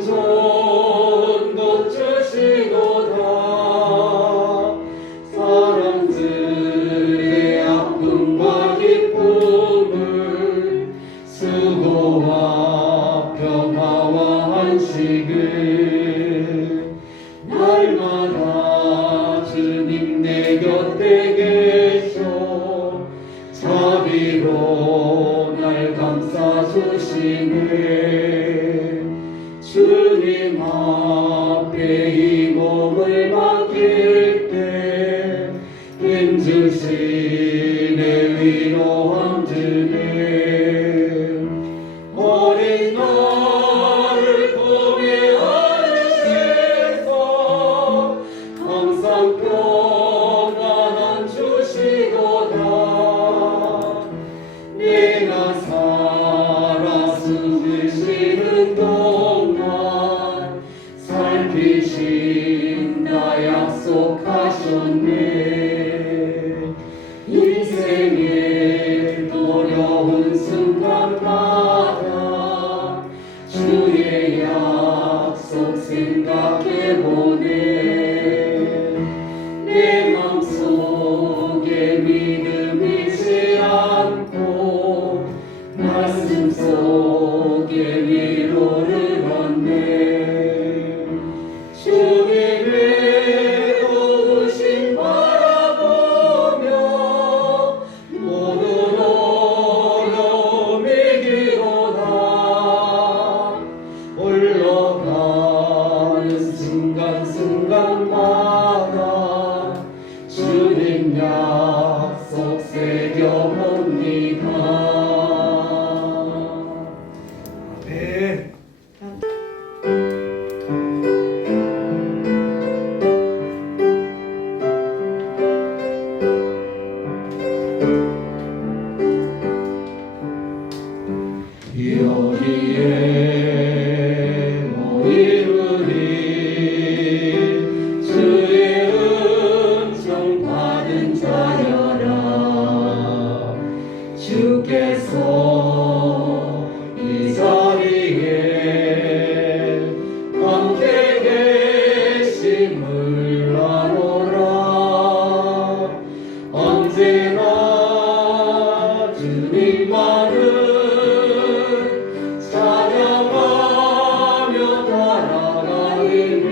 구원도 주시도다. 사람들의 아픔과 기쁨을, 수고와 평화와 안식을 날마다 주님 내 곁에 계셔 자비로 날 감싸주시네. 주님 앞에 이 몸을 맡길 때 힘주시네 위로함 주네. 어린 나를 구매하는 세상 항상 평안함 주시도다. 내가 살아 숨을 쉬는 동안 살피신다 약속하셨네. 인생의 어려운 순간마다 주의 약속 생각해보네. 내 맘속에 믿음 잃지 않고 말씀 속에 위로를 얻네. 주님의 도우심 바라보며 모든 어려움 이기도다. 올라가는 순간순간마다 주님 약속 새겨봅니다. 아멘. 여기에 모이르리 주의 은총 받은 자여라. 주께서 이 자리에 함께 계심을 아노라. 언제나 주님만을 찬양하며 살아가리니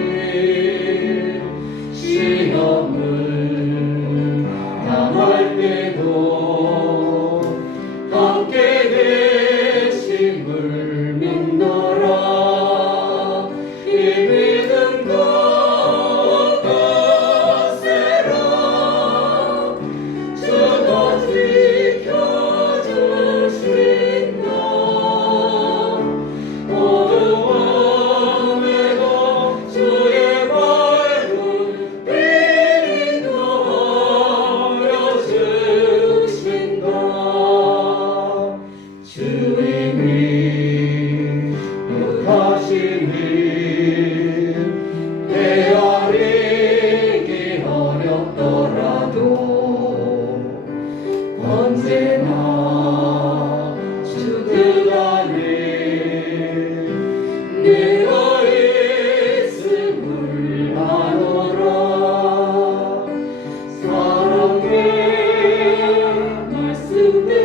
시험을 당할 때도 함께 계심을 믿노라. 이 믿음 걷세라. 주가 지켜주신다. 어두움에도 주의 밝은 빛이 보여주신다. 주님이 뜻하시니 헤아리기 어렵더라도 언제나 주 뜻 안에 내가 있음을 아노라. 사랑의 말씀들이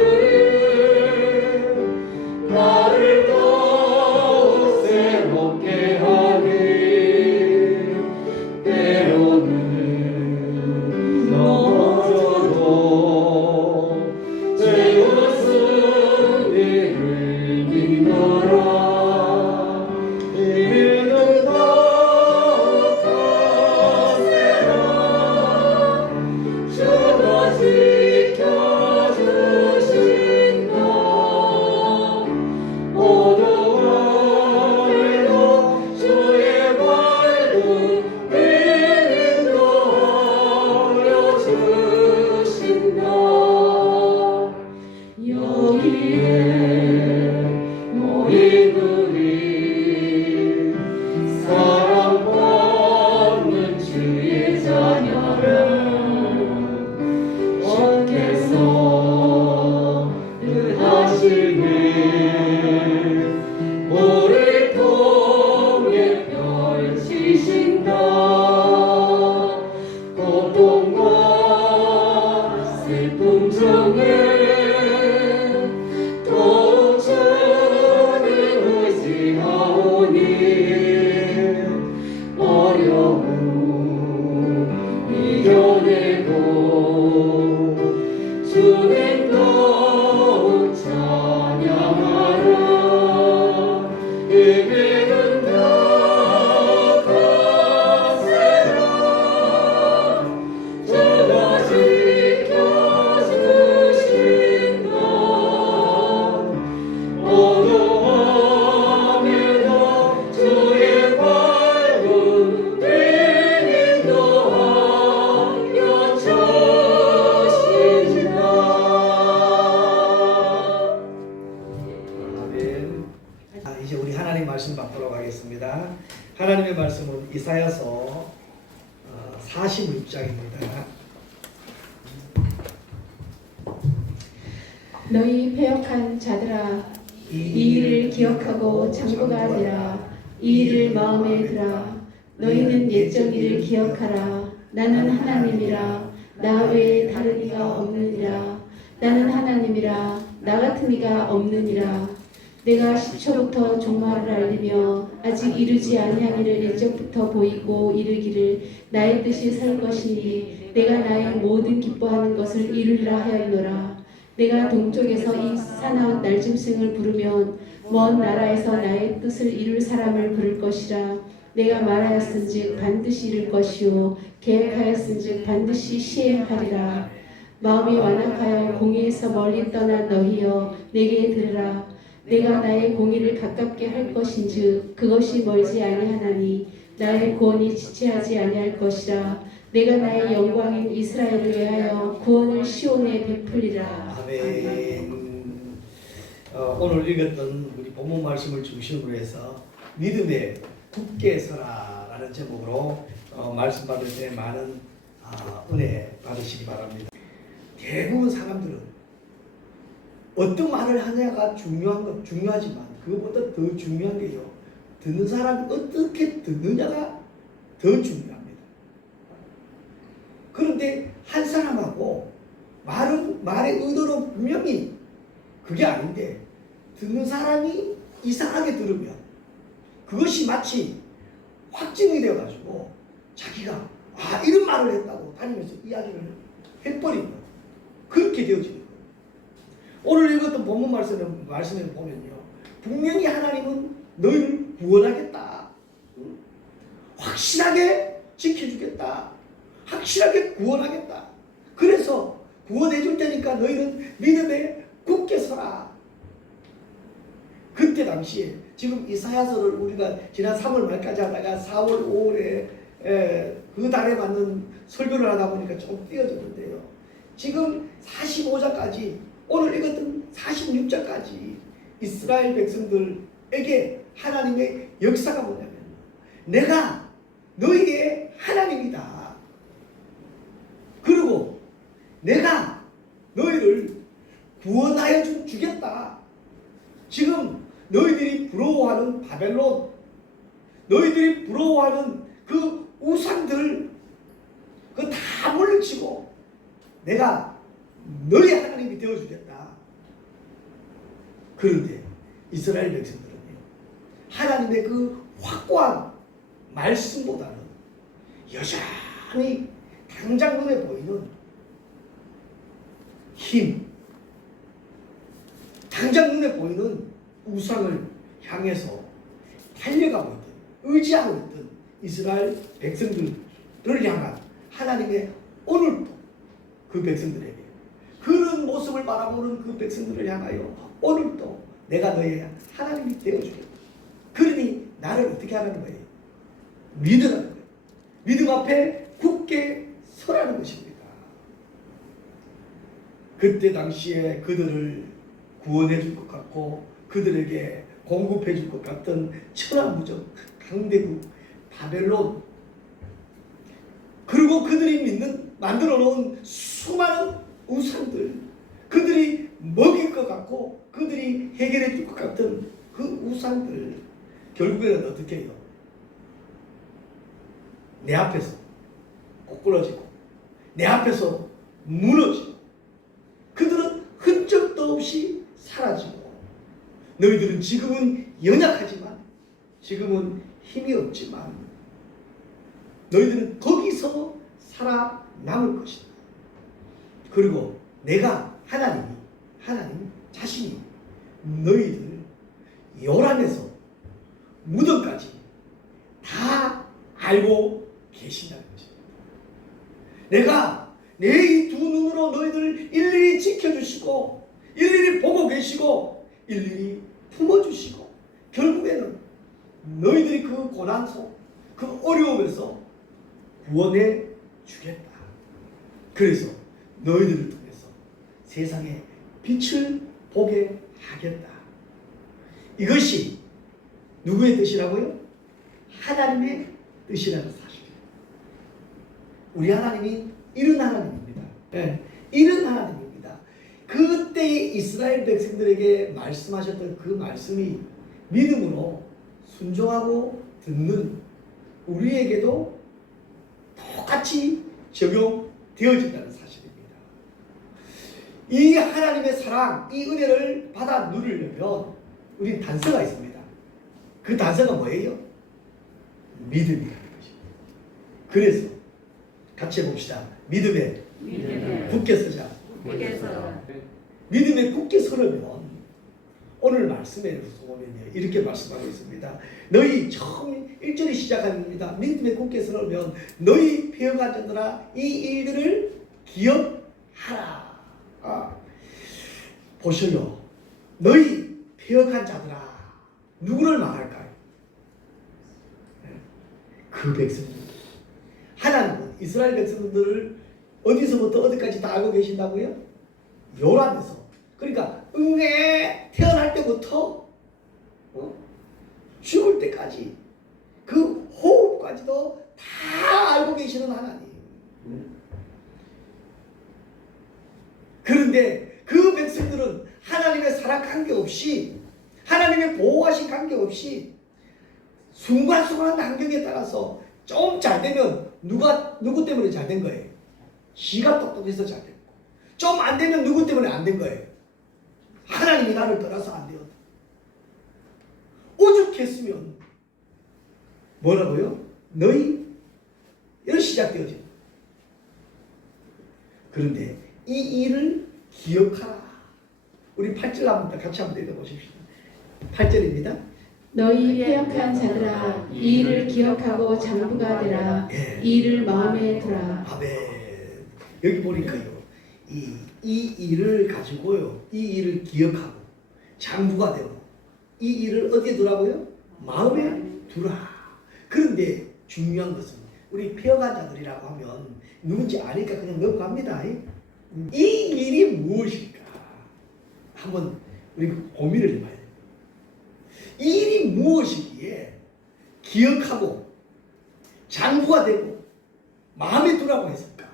나를 더욱 새롭게 하니 때로는 넘어져도 채우는 일을 믿노라. 이 믿음 걷세라. 주가 지켜주신다. 어두움에도 주의 밝은 빛도 보여주신다. 여기에 모인 우리 사랑받는 주의 자녀를 주께서 뜻하시네. 우리 통해 이제 우리 하나님 말씀 받도록 하겠습니다. 하나님의 말씀은 이사야서 46장입니다. 너희 패역한 자들아 이 일을 기억하고 장구가 되라. 이 일을 마음에 들라. 너희는 옛적 일을 기억하라. 나는 하나님이라. 나 외에 다른 이가 없느니라. 나는 하나님이라. 나 같은 이가 없느니라. 내가 시초부터 종말을 알리며 아직 이르지 아니한 일을 일적부터 보이고 이르기를 나의 뜻이 설 것이니 내가 나의 모든 기뻐하는 것을 이루리라 하였노라. 내가 동쪽에서 이 사나운 날짐승을 부르면 먼 나라에서 나의 뜻을 이룰 사람을 부를 것이라. 내가 말하였은즉 반드시 이룰 것이요 계획하였은즉 반드시 시행하리라. 마음이 완악하여 공의에서 멀리 떠난 너희여 내게 들으라. 내가 나의 공의를 가깝게 할 것인즉 그것이 멀지 아니하나니 나의 구원이 지체하지 아니할 것이라. 내가 나의 영광인 이스라엘을 위하여 구원을 시온에 베풀리라. 아멘. 오늘 읽었던 우리 본문 말씀을 중심으로 해서 믿음에 굳게 서라라는 제목으로 말씀 받을 때 많은 은혜 받으시기 바랍니다. 대부분 사람들은 어떤 말을 하냐가 중요하지만 그것보다 더 중요한 게요, 듣는 사람이 어떻게 듣느냐가 더 중요합니다. 그런데 한 사람하고 말의 의도는 분명히 그게 아닌데 듣는 사람이 이상하게 들으면 그것이 마치 확증이 되어가지고 자기가 이런 말을 했다고 다니면서 이야기를 해버리는 거예요. 그렇게 되어지는 거예요. 오늘 읽었던 본문 말씀을 보면요, 분명히 하나님은 너희를 구원하겠다, 확실하게 지켜주겠다, 확실하게 구원하겠다. 그래서 구원해 줄 테니까 너희는 믿음에 굳게 서라. 그때 당시에 지금 이사야서를 우리가 지난 3월 말까지 하다가 4월 5월에 그 달에 맞는 설교를 하다 보니까 좀 띄어졌는데요, 지금 45장까지 오늘 읽었던 46장까지 이스라엘 백성들에게 하나님의 역사가 뭐냐면 내가 너희의 하나님이다. 그리고 내가 너희를 구원하여 주겠다. 지금 너희들이 부러워하는 바벨론, 너희들이 부러워하는 그 우상들, 그거 다 물리치고 내가 너희 하나님이 되어주겠다. 그런데 이스라엘 백성들은요, 하나님의 그 확고한 말씀보다는 여전히 당장 눈에 보이는 힘, 당장 눈에 보이는 우상을 향해서 달려가고 있던, 의지하고 있던 이스라엘 백성들을 향한 하나님의 오늘도 그 백성들에게, 그런 모습을 바라보는 그 백성들을 향하여 오늘도 내가 너의 하나님이 되어주겠다. 그러니 나를 어떻게 하라는 거예요? 믿으라는 거예요. 믿음 앞에 굳게 서라는 것입니다. 그때 당시에 그들을 구원해 줄 것 같고 그들에게 공급해 줄 것 같던 천하무적 강대국 바벨론, 그리고 그들이 만들어 놓은 수많은 우상들, 그들이 먹일 것 같고 그들이 해결해 줄 것 같은 그 우상들, 결국에는 어떻게 해요? 내 앞에서 꼬꾸라지고 내 앞에서 무너지고 그들은 흔적도 없이 사라지고, 너희들은 지금은 연약하지만, 지금은 힘이 없지만 너희들은 거기서 살아남을 것이다. 그리고 내가 하나님 자신이 너희들 요란에서 무덤까지 다 알고 계신다는 것입니다. 내가 내 이 두 눈으로 너희들을 일일이 지켜주시고 일일이 보고 계시고 일일이 품어주시고 결국에는 너희들이 그 고난 속, 그 어려움에서 구원해 주겠다. 그래서 너희들을 통해서 세상에 빛을 보게 하겠다. 이것이 누구의 뜻이라고요? 하나님의 뜻이라는 사실이에요. 우리 하나님이 이런 하나님입니다. 네, 이런 하나님입니다. 그때 이스라엘 백성들에게 말씀하셨던 그 말씀이 믿음으로 순종하고 듣는 우리에게도 똑같이 적용되어진다는 사실입니다. 이 하나님의 사랑, 이 은혜를 받아 누리려면 우린 단서가 있습니다. 그 단서가 뭐예요? 믿음이라는 것입니다. 그래서 같이 해봅시다. 믿음에 굳게 서자. 믿음에 굳게 서려면 오늘 말씀에 보면요 이렇게 말씀하고 있습니다. 너희 처음 1절이 시작합니다. 믿음에 굳게 서려면 너희 폐허간 자들아 이 일들을 기억하라. 보셔요. 너희 폐허간 자들아 누구를 말할까요? 그 백성들. 하나님은 이스라엘 백성들을 어디서부터 어디까지 다 알고 계신다고요? 요란에서. 그러니까 응애 태어날 때부터 죽을 때까지 그 호흡까지도 다 알고 계시는 하나님. 그런데 그 백성들은 하나님의 사랑 관계없이 하나님의 보호하신 관계없이 순간순간 환경에 따라서 좀 잘 되면 누구 때문에 잘 된 거예요? 지가 똑똑해서 잘 됐고 좀 안 되면 누구 때문에 안 된 거예요? 하나님이 나를 떠나서 안 되었다. 오죽했으면 뭐라고요? 너희 이런 시작되어진. 그런데 이 일을 기억하라. 우리 8절 한번 같이 한번 읽어보십시오. 8절입니다. 너희 패역한 자들아 이 일을 기억하고 장부가 되라. 이 일을 마음에 두라. 아멘. 여기 보니까요. 이 일을 가지고요. 이 일을 기억하고 장부가 되고 이 일을 어디에 두라고요? 마음에 두라. 그런데 중요한 것은 우리 패역한 자들이라고 하면 누군지 아니까 그냥 넘어갑니다. 이 일이 무엇일까? 한번 우리 고민을 해봐야 돼요. 이 일이 무엇이기에 기억하고 장부가 되고 마음에 두라고 했을까?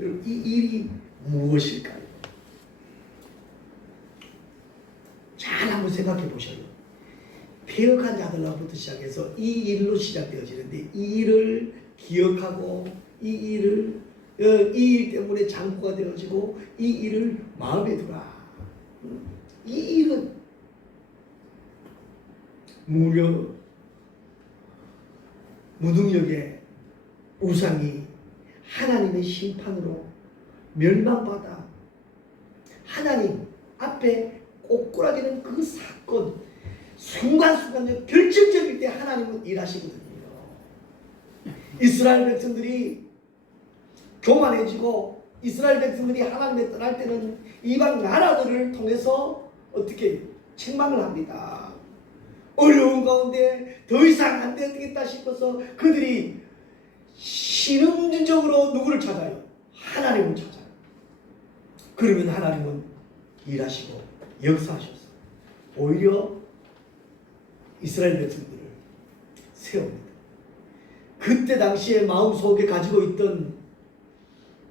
여러분 이 일이 무엇일까요? 잘 한번 생각해 보셔요. 폐역한 자들로부터 시작해서 이 일로 시작되어지는데 이 일을 기억하고 이 일 때문에 장부가 되어지고 이 일을 마음에 두라. 이 일은 무능력의 우상이 하나님의 심판으로 멸망받아 하나님 앞에 꼬꾸라지는 그 사건 순간순간 결정적일 때 하나님은 일하시거든요. 이스라엘 백성들이 교만해지고 이스라엘 백성들이 하나님에 떠날 때는 이방 나라들을 통해서 어떻게 책망을 합니다. 어려운 가운데 더 이상 안 되겠다 싶어서 그들이 신음적으로 누구를 찾아요? 하나님을 찾아요. 그러면 하나님은 일하시고 역사하셨어요. 오히려 이스라엘 백성들을 세웁니다. 그때 당시에 마음속에 가지고 있던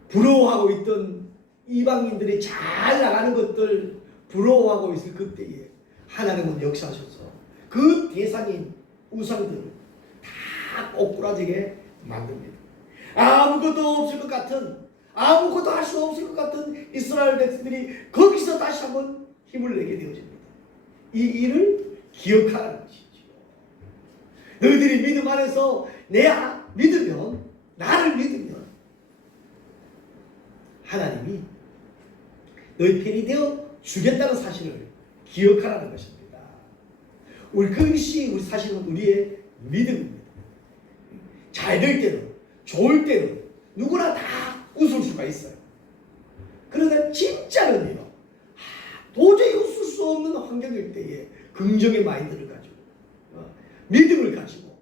부러워하고 있던 이방인들이 잘 나가는 것들 부러워하고 있을 그때에 하나님은 역사하셔서 그 대상인 우상들을 다 꼬꾸라지게 만듭니다. 아무것도 없을 것 같은 아무것도 할 수 없을 것 같은 이스라엘 백성들이 거기서 다시 한번 힘을 내게 되어집니다. 이 일을 기억하라는 것이죠. 너희들이 믿음 안에서 믿으면 나를 믿으면 하나님이 너희 편이 되어 주겠다는 사실을 기억하라는 것입니다. 그것이 사실은 우리의 믿음입니다. 잘 될 때는 좋을 때는 누구나 다 웃을 수가 있어요. 그러나 진짜는요. 도저히 웃을 수 없는 환경일 때에 긍정의 마인드를 가지고 믿음을 가지고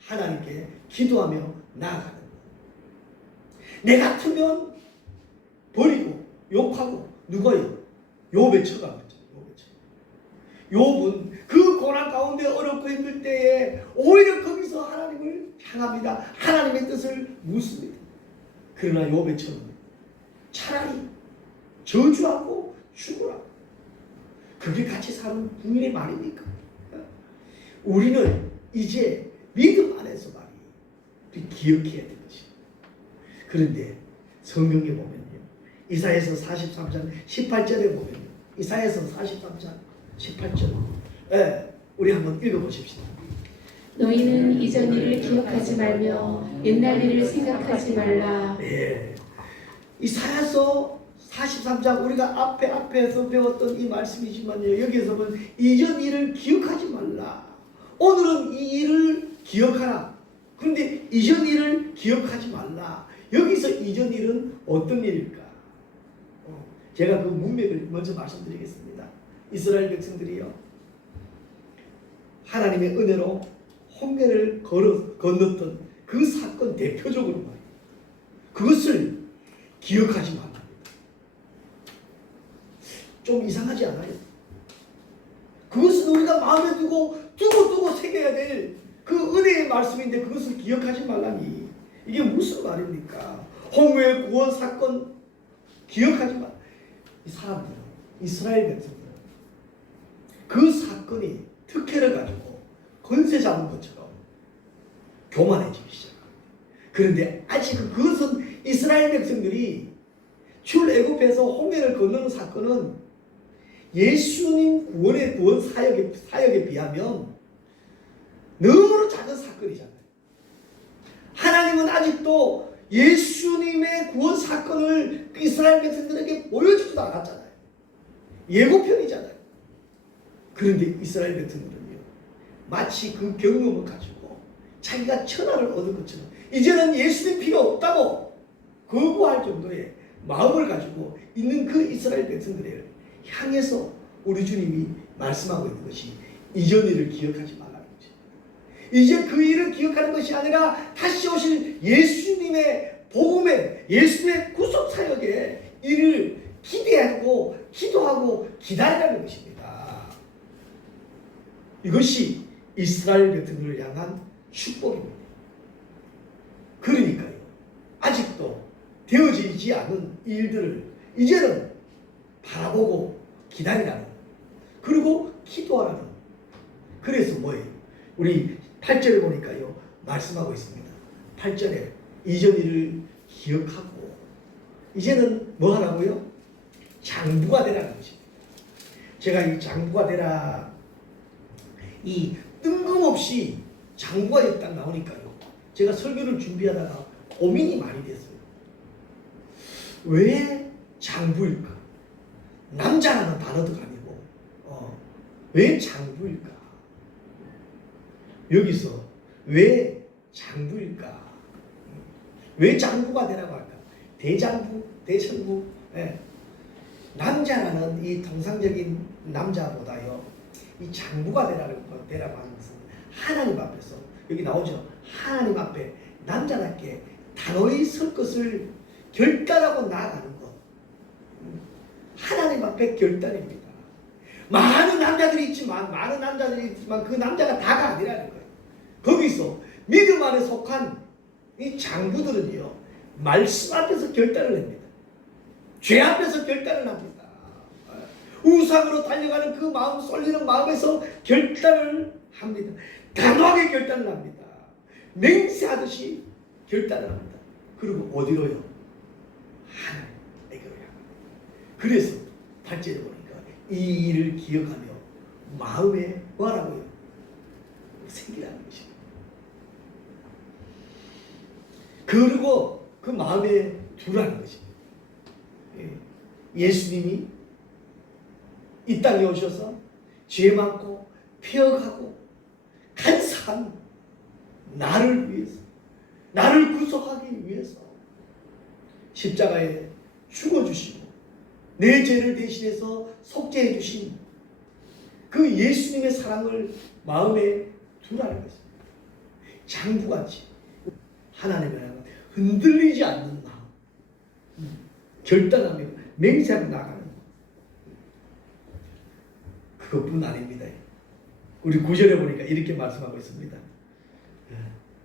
하나님께 기도하며 나아가는 거예요. 내 같으면 버리고 욕하고 누가요? 욥에 처간 거죠. 욥은 그 고난 가운데 어렵고 힘들 때에 오히려 거기서 하나님을 향합니다. 하나님의 뜻을 묻습니다. 그러나 욥처럼 차라리 저주하고 죽으라. 그게 같이 사는 부인의 말입니까? 우리는 이제 믿음 안에서 말이 기억해야 되는 것입니다. 그런데 성경에 보면요. 이사야서 43장 18절에 보면요. 이사야서 43장 18절. 우리 한번 읽어보십시다. 너희는 이전 일을 기억하지 말며 옛날 일을 생각하지 말라. 예. 이사야서 43장 우리가 앞에서 배웠던 이 말씀이지만요. 여기에서 보면 이전 일을 기억하지 말라. 오늘은 이 일을 기억하라. 그런데 이전 일을 기억하지 말라. 여기서 이전 일은 어떤 일일까? 제가 그 문맥을 먼저 말씀드리겠습니다. 이스라엘 백성들이요. 하나님의 은혜로 홍해를 건넜던 그 사건 대표적으로 말이에요. 그것을 기억하지 말라. 좀 이상하지 않아요? 그것은 우리가 마음에 두고 새겨야 될 그 은혜의 말씀인데 그것을 기억하지 말라니 이게 무슨 말입니까? 홍해의 구원 사건 기억하지 말라. 이 사람들은 이스라엘 백성들은 그 사건이 특혜를 가지고 권세 잡은 것처럼 교만해지기 시작합니다. 그런데 아직 그것은 이스라엘 백성들이 출애굽해서 홍해를 건너는 사건은 예수님 구원의 구원 사역에 비하면 너무나 작은 사건이잖아요. 하나님은 아직도 예수님의 구원 사건을 이스라엘 백성들에게 보여주지도 않았잖아요. 예고편이잖아요. 그런데 이스라엘 백성들은요, 마치 그 경험을 가지고 자기가 천하를 얻은 것처럼 이제는 예수님 필요 없다고 거부할 정도의 마음을 가지고 있는 그 이스라엘 백성들을 향해서 우리 주님이 말씀하고 있는 것이 이전 일을 기억하지 말라는 거죠. 이제 그 일을 기억하는 것이 아니라 다시 오실 예수님의 복음에, 예수님의 구속 사역에 이를 기대하고 기도하고 기다리라는 것입니다. 이것이 이스라엘 백성들을 향한 축복입니다. 그러니까요, 아직도 되어지지 않은 일들을 이제는 바라보고 기다리라는, 그리고 기도하라는. 그래서 뭐예요? 우리 8절에 보니까요 말씀하고 있습니다. 8절에 이전 일을 기억하고 이제는 뭐 하라고요? 장부가 되라는 것입니다. 제가 이 장부가 되라, 이 뜬금없이 장부가 딱 나오니까요 제가 설교를 준비하다가 고민이 많이 됐어요. 왜 장부일까? 남자라는 단어도 아니고 왜 장부일까? 여기서 왜 장부일까? 왜 장부가 되라고 할까? 대장부, 대천부. 남자라는 이 통상적인 남자보다요 이 장부가 되라고 하는 것은 하나님 앞에서, 여기 나오죠, 하나님 앞에 남자답게 단호히 설 것을 결단하고 나아가는 것. 하나님 앞에 결단입니다. 많은 남자들이 있지만 그 남자가 다가 아니라는 거예요. 거기서 믿음 안에 속한 이 장부들은요 말씀 앞에서 결단을 합니다. 죄 앞에서 결단을 합니다. 우상으로 달려가는 그 마음, 쏠리는 마음에서 결단을 합니다. 단호하게 결단을 합니다. 맹세하듯이 결단을 합니다. 그리고 어디로요? 하나님에게로 향합니다. 그래서 8절에 보니까 이 일을 기억하며 마음에 뭐라고요? 새기라는 것입니다. 그리고 그 마음에 두라는 것입니다. 예수님이 이 땅에 오셔서 죄 많고 폐역하고 간사한 나를 위해서, 나를 구속하기 위해서 십자가에 죽어주시고 내 죄를 대신해서 속죄해 주신 그 예수님의 사랑을 마음에 두라는 것입니다. 장부같이 하나님을 향해 흔들리지 않는 마음, 결단하며 맹세하고 나가는, 그것뿐 아닙니다. 우리 9절에 보니까 이렇게 말씀하고 있습니다.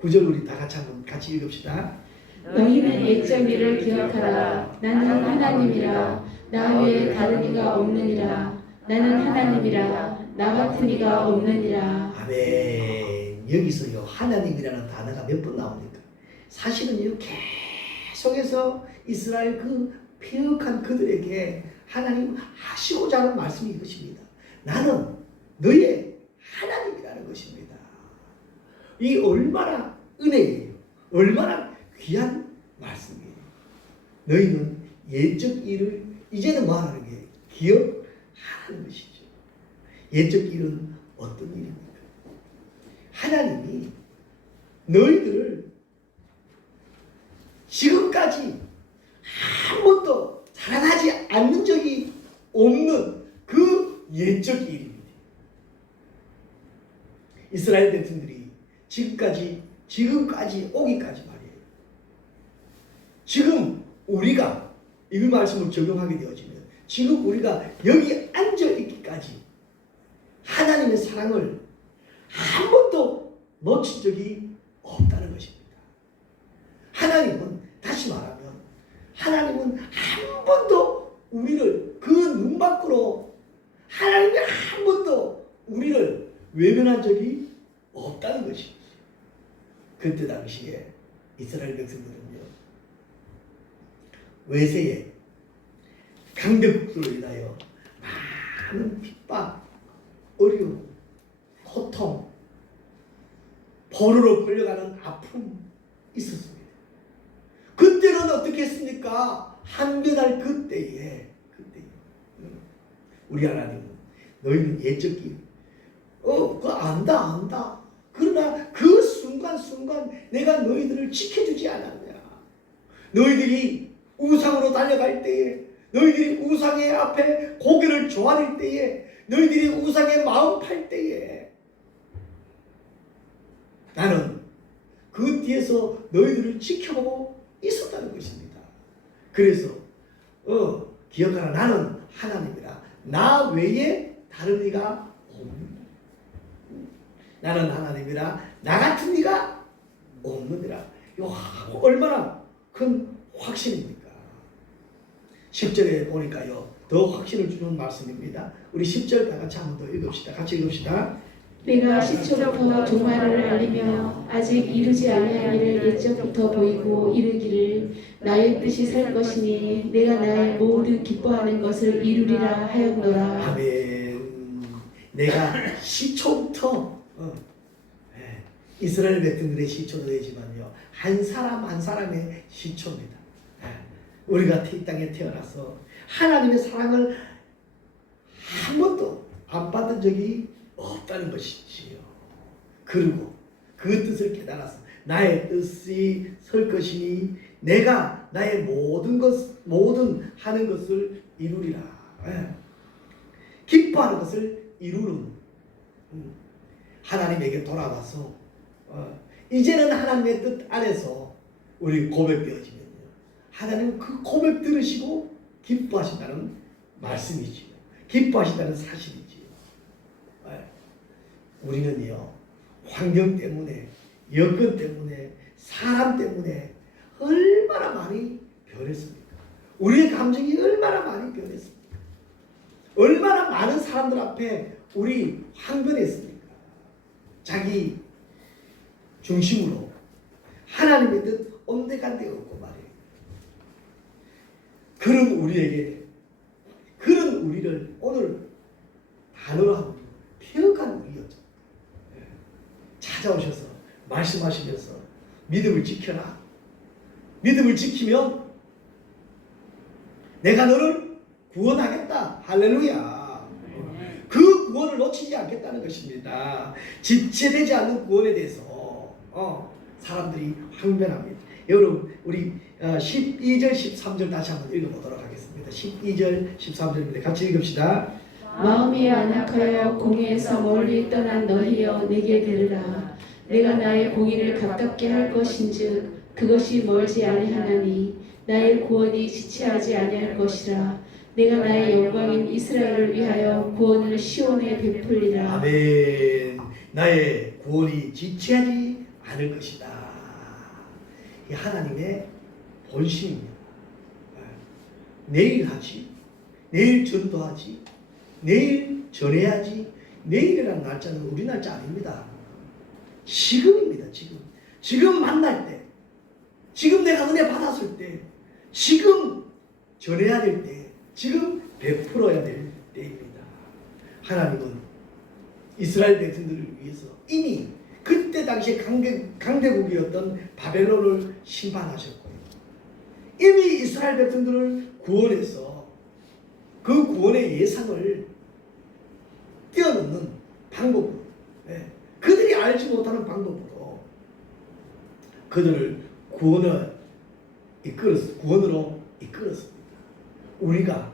9절 우리 다 같이 한번 같이 읽읍시다. 너희는 옛적 일을 기억하라. 나는 하나님이라. 나 외에 다른 이가 없느니라. 나는 하나님이라. 나 같은 이가 없느니라. 아멘. 여기서요 하나님이라는 단어가 몇 번 나옵니까? 사실은요 계속해서 이스라엘 그 폐역한 그들에게 하나님 하시고자 하는 말씀이 이것입니다. 나는 너의 하나님이라는 것입니다. 이 얼마나 은혜예요. 얼마나 귀한 말씀이에요. 너희는 옛적 일을 이제는 뭐 하는 게 기억하는 것이죠. 옛적 일은 어떤 일입니까? 하나님이 너희들을 지금까지 한 번도 살아나지 않는 적이 없는 그 옛적 일입니다. 이스라엘 백성들이 지금까지 오기까지 말이에요. 지금 우리가 이 말씀을 적용하게 되어지면 지금 우리가 여기 앉아 있기까지 하나님의 사랑을 한 번도 놓친 적이 없다는 것입니다. 하나님은 다시 말하면 하나님은 한 번도 우리를 그 눈 밖으로 하나님이 한 번도 우리를 외면한 적이 없다는 것이죠. 그때 당시에 이스라엘 백성들은요 외세에 강대국들로 인하여 많은 핍박, 어려움, 고통, 포로로 끌려가는 아픔 있었습니다. 그때는 어떻게 했습니까? 한변할 그때에 우리 하나님은 너희는 옛적 일 그거 안다. 그러나 그 순간 내가 너희들을 지켜주지 않았냐. 너희들이 우상으로 달려갈 때에, 너희들이 우상의 앞에 고개를 조아릴 때에, 너희들이 우상의 마음 팔 때에 나는 그 뒤에서 너희들을 지켜보고 있었다는 것입니다. 그래서 기억하라. 나는 하나님이라. 나 외에 다른 이가 없느니라. 나는 하나님이라. 나 같은 이가 없느니라. 이거 얼마나 큰 확신입니까? 10절에 보니까요 더 확신을 주는 말씀입니다. 우리 10절 다 같이 한 번 더 읽읍시다. 같이 읽읍시다. 내가 시초부터 종말을 알리며 아직 이루지 아니한 일을 옛적부터 보이고 이르기를 나의 뜻이 살 것이니 내가 나의 모두 기뻐하는 것을 이루리라 하였노라. 아멘. 내가 시초부터 이스라엘 백성들의 시초도 되지만요 한 사람 한 사람의 시초입니다. 우리가 이 땅에 태어나서 하나님의 사랑을 한 번도 안 받은 적이 없다는 것이지요. 그리고 그 뜻을 깨달아서 나의 뜻이 설 것이니 내가 나의 모든 하는 것을 이루리라. 기뻐하는 것을 이루는 하나님에게 돌아와서 이제는 하나님의 뜻 안에서 우리 고백되어지면요 하나님은 그 고백 들으시고 기뻐하신다는 말씀이지요. 기뻐하신다는 사실이지요. 우리는요 환경 때문에, 여건 때문에, 사람 때문에 얼마나 많이 변했습니까? 우리의 감정이 얼마나 많이 변했습니까? 얼마나 많은 사람들 앞에 우리 황변했습니까? 자기 중심으로 하나님의 뜻 온데간데 없고 말이에요. 그런 우리를 오늘 단어로 하면 폐역한 우리였죠. 찾아오셔서 말씀하시면서 믿음을 지켜라. 믿음을 지키면 내가 너를 구원하겠다. 할렐루야. 그 구원을 놓치지 않겠다는 것입니다. 지체되지 않는 구원에 대해서 사람들이 항변합니다. 여러분 우리 12절 13절 다시 한번 읽어보도록 하겠습니다. 12절 13절입니다. 같이 읽읍시다. 마음이 안악하여 공의에서 멀리 떠난 너희여 내게 들으라. 내가 나의 공의를 가깝게 할 것인즉 그것이 멀지 아니하나니 나의 구원이 지체하지 아니할 것이라. 내가 나의 영광인 이스라엘을 위하여 구원을 시온에 베풀리라. 아멘. 나의 구원이 지체하지 않을 것이다. 이 하나님의 본심입니다. 내일 하지, 내일 전도하지, 내일 전해야지. 내일이라는 날짜는 우리 날짜 아닙니다. 지금입니다. 지금 만날 때, 지금 내가 은혜 받았을 때, 지금 전해야 될 때, 지금 베풀어야 될 때입니다. 하나님은 이스라엘 백성들을 위해서 이미 그때 당시에 강대국이었던 바벨론을 심판하셨고요. 이미 이스라엘 백성들을 구원해서 그 구원의 예상을 뛰어넘는 방법으로, 그들이 알지 못하는 방법으로 그들을 구원으로 이끌었습니다. 우리가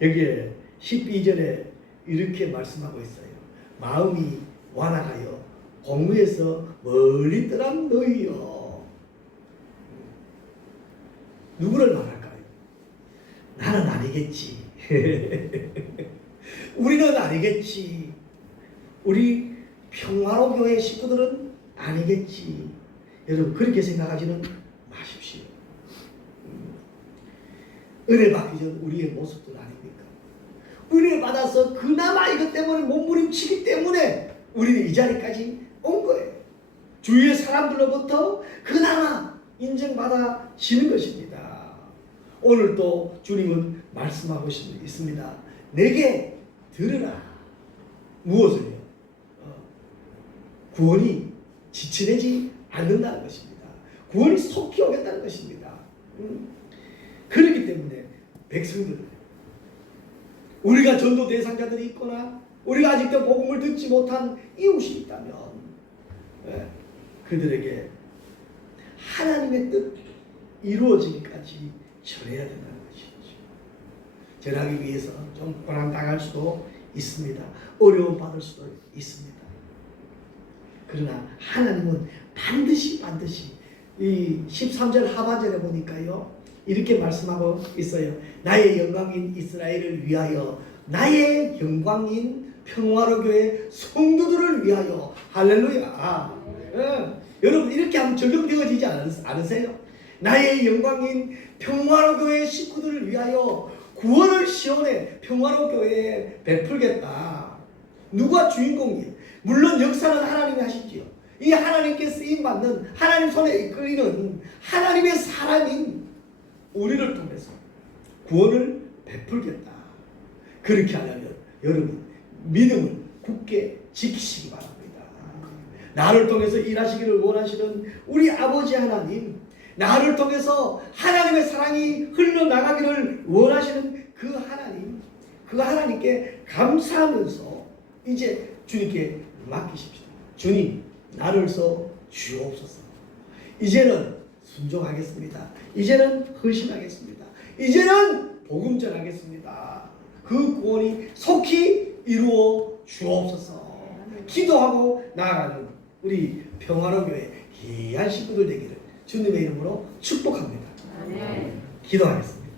여기에 12절에 이렇게 말씀하고 있어요. 마음이 완악하여 공의에서 멀리 떠난 너희여. 누구를 말할까요? 나는 아니겠지. 우리는 아니겠지. 우리 평화로 교회 식구들은 아니겠지. 여러분 그렇게 생각하지는 마십시오. 은혜 받기 전 우리의 모습들 아닙니까? 은혜 받아서 그나마 이것 때문에 몸부림치기 때문에 우리는 이 자리까지 온 거예요. 주위의 사람들로부터 그나마 인정받아지는 것입니다. 오늘 또 주님은 말씀하고 있습니다. 내게 들으라. 무엇을요? 구원이 지체되지 않는다는 것입니다. 구원이 속히 오겠다는 것입니다. 그렇기 때문에 백성들, 우리가 전도 대상자들이 있거나 우리가 아직도 복음을 듣지 못한 이웃이 있다면 그들에게 하나님의 뜻 이루어지기까지 전해야 된다는 것이죠. 전하기 위해서 좀 고난당할 수도 있습니다. 어려움 받을 수도 있습니다. 그러나 하나님은 반드시 이 13절 하반절에 보니까요 이렇게 말씀하고 있어요. 나의 영광인 이스라엘을 위하여, 나의 영광인 평화로 교회 성도들을 위하여. 할렐루야. 여러분 이렇게 하면 적용되어지지 않으세요? 나의 영광인 평화로 교회 식구들을 위하여 구원을 시온에 평화로 교회에 베풀겠다. 누가 주인공이에요? 물론 역사는 하나님이 하시지요. 이 하나님께 쓰임받는, 하나님 손에 이끌리는 하나님의 사람인 우리를 통해서 구원을 베풀겠다. 그렇게 하려면 여러분 믿음을 굳게 지키시기 바랍니다. 나를 통해서 일하시기를 원하시는 우리 아버지 하나님, 나를 통해서 하나님의 사랑이 흘러나가기를 원하시는 그 하나님, 그 하나님께 감사하면서 이제 주님께 맡기십시다. 주님, 나를 써 주옵소서. 이제는 순종하겠습니다. 이제는 헌신하겠습니다. 이제는 복음 전하겠습니다. 그 구원이 속히 이루어 주옵소서. 기도하고 나아가는 우리 평화로 교회 귀한 식구들 되기를 주님의 이름으로 축복합니다. 기도하겠습니다.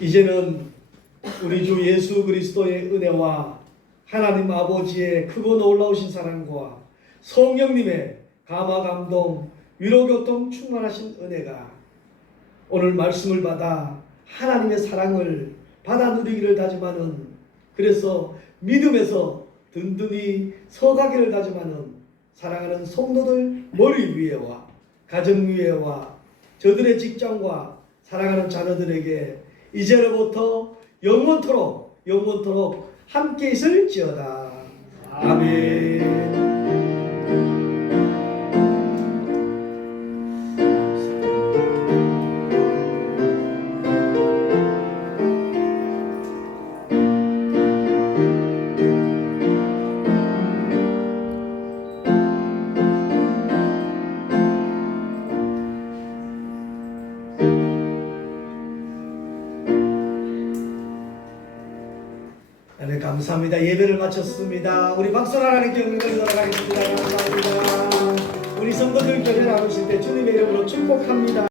이제는 우리 주 예수 그리스도의 은혜와 하나님 아버지의 크고 놀라우신 사랑과 성령님의 감화 감동 위로교통 충만하신 은혜가 오늘 말씀을 받아 하나님의 사랑을 받아 누리기를 다짐하는, 그래서 믿음에서 든든히 서가기를 다짐하는 사랑하는 성도들 머리 위에와 가정 위에와 저들의 직장과 사랑하는 자녀들에게 이제로부터 영원토록 함께 있을지어다. 아멘. 네, 감사합니다. 예배를 마쳤습니다. 우리 박수 하나님께 영광을 돌아가겠습니다. 감사합니다. 우리 성도들 교회 나누실 때 주님의 이름으로 축복합니다.